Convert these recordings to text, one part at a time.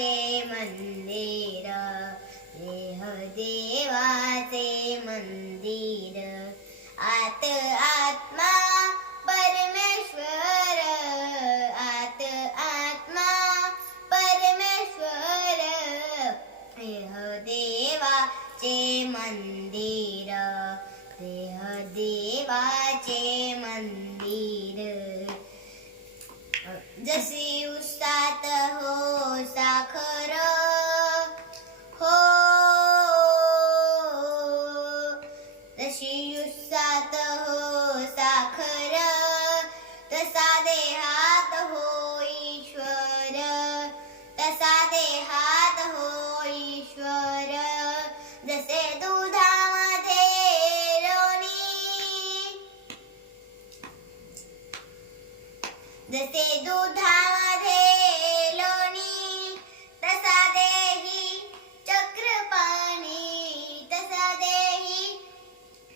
देवाचे मंदिर, देह देवाचे मंदिर. आत आत्मा परमेश्वर, आत आत्मा परमेश्वर. देह देवाचे मंदिर, देह देवाचे मंदिर. जशी उसात हो साखर, हो जशी उसात हो साखर, तसा देहात हो ईश्वर, तसा देहात हो ईश्वर. जसे दुधामध्ये लोणी, जसे दुधामध्ये लोणी, तसा देही चक्रपाणी, तसा देही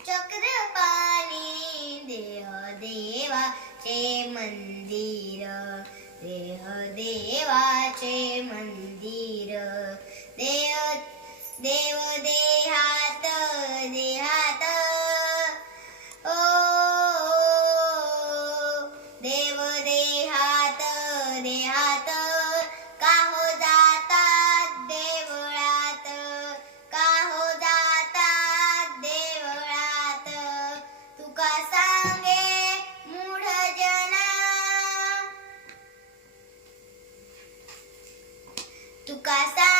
चक्रपाणी. देह देवाचे मंदिर, देह देवाचे मंदिर. देव देहात, देहात, ओ देव देहात, देहात. का हो जातात देवळात, का हो जातात देवळात. तुका सांगे मूढ जना, तुका सांगे